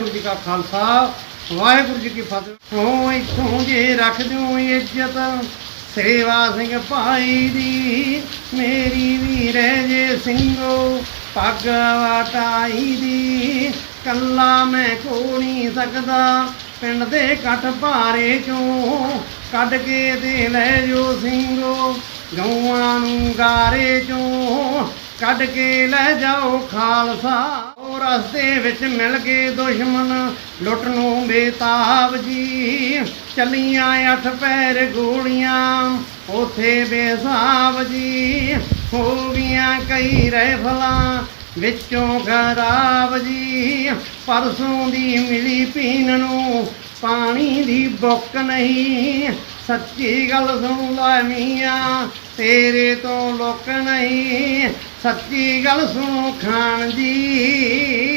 ਵਾਹਿਗੁਰੂ ਜੀ ਕਾ ਖਾਲਸਾ, ਵਾਹਿਗੁਰੂ ਜੀ ਕੀ ਫਤਿਹ। ਹੋ ਇਥੋਂ ਜੇ ਰੱਖ ਦਿਓ ਇੱਜ਼ਤ, ਸੇਵਾ ਸਿੰਘ ਭਾਈ ਦੀ, ਮੇਰੀ ਵੀਰੇ ਜੇ ਸਿੰਘੋ ਪੱਗ ਵਟਾਈ ਦੀ, ਕੱਲਾ ਮੈਂ ਕੋ ਨਹੀਂ ਸਕਦਾ। ਪਿੰਡ ਦੇ ਇਕੱਠ ਭਾਰੇ ਚੋਂ ਕੱਢ ਕੇ ਦੇ ਲੈ ਜੋ ਸਿੰਘੋ ਗਊਆਂ ਨੂੰ ਗਾਰੇ ਚੋਂ ਕੱਢ ਕੇ ਲੈ ਜਾਓ ਖਾਲਸਾ। ਉਹ ਰਸਤੇ ਵਿੱਚ ਮਿਲ ਗਏ ਦੁਸ਼ਮਣ ਲੁੱਟ ਨੂੰ ਬੇਤਾਬ ਜੀ। ਚੱਲੀਆਂ ਅੱਠ ਪੈਰ ਗੋਲੀਆਂ, ਉਥੇ ਬੇਸਾਬ ਜੀ। ਹੋ ਗਈਆਂ ਕਈ ਰਹਿਫਲਾਂ ਵਿੱਚੋਂ ਖਰਾਬ ਜੀ। ਪਰਸੋਂ ਦੀ ਮਿਲੀ ਪੀਣ ਨੂੰ ਪਾਣੀ ਦੀ ਬੁੱਕ ਨਹੀਂ, ਸੱਚੀ ਗੱਲ ਸੁਣ ਲੈ ਮੀਆਂ, ਤੇਰੇ ਤੋਂ ਲੋਕ ਨਹੀਂ, ਸੱਚੀ ਗੱਲ ਸੁਣੋ ਖਾਣ ਦੀ